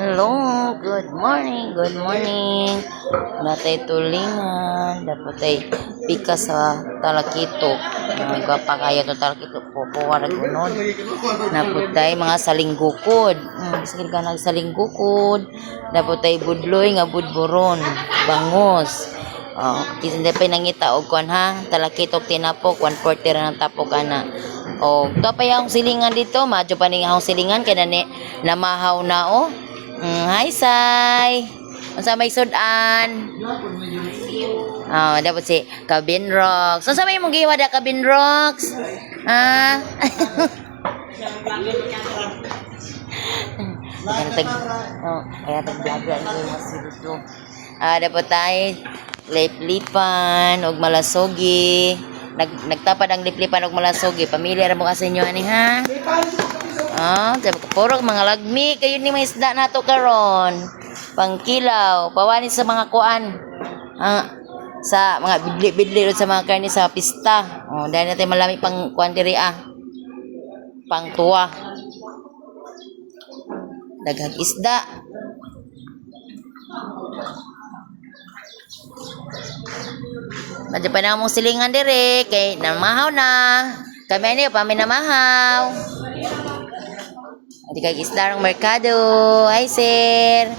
Hello, good morning, good morning. Natay tulingan, dapat ay pika sa talakito. Gapa kayo to talakito po warag unod. Naputay mga salinggukod. Sige ka nagsalinggukod. Dapat ay budloy nga budburon, bangos. Kisinde pa nangita og kuan ha, talakito tinapok 1/4 ra ng tapok ana. To pa yung silingan dito, madyo pa ning akong silingan kay namahaw na hi, Sai. Unsa may sudan? Dapat si Cabin Rocks. Unsa may mong giwa da Cabin Rocks? Kaya tag-vlogger ang mas dito. Dapat tayo lip-lipan og malasogi. Nagtapad ang lip-lipan og malasogi. Pamilya ra mo kasi inyo ani ha. Puro mga lagmi kayo ni may isda nato karon. Pangkilaw, pawani sa mga kuan. Sa mga bidli-bidli sa mga karne sa pista. Dahil natin malami pang kuan diri pang tuwa. Daghang isda. Madyo pa na mong silingan diri kay namahaw na. Kami ani pa may namahaw. Di kay isda ng merkado. Hi, sir.